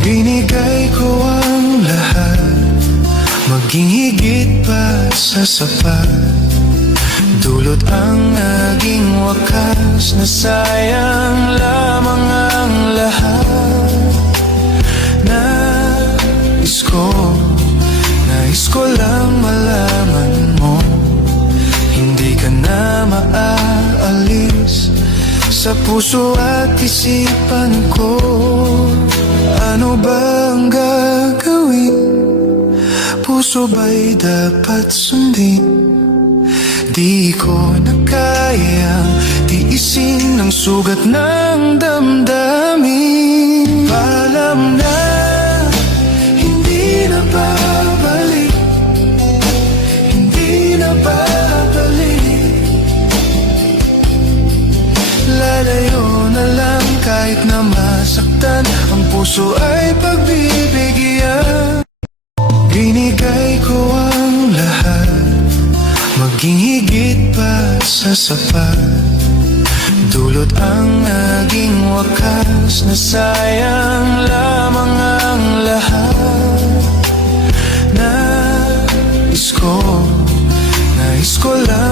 Binigay ko ang lahat, maging higit pa sa sapat. Dulot ang naging wakas, na sayang lamang ang lahat. Nais ko lang malaman mo, hindi ka na maaalis sa puso at isipan ko. Ano bang gagawin? Puso ba'y dapat sundin? Di ko na kayang tiisin ang sugat ng damdamin. Paalam na, hindi na babalik, hindi na babalik. Lalayo na lang kahit na masaktan, ang puso ay pagbibigyan. Binigay ko ang lahat, maging higit pa sa sapat. Dulot ang naging wakas, na sayang lamang ang lahat. Nais ko lang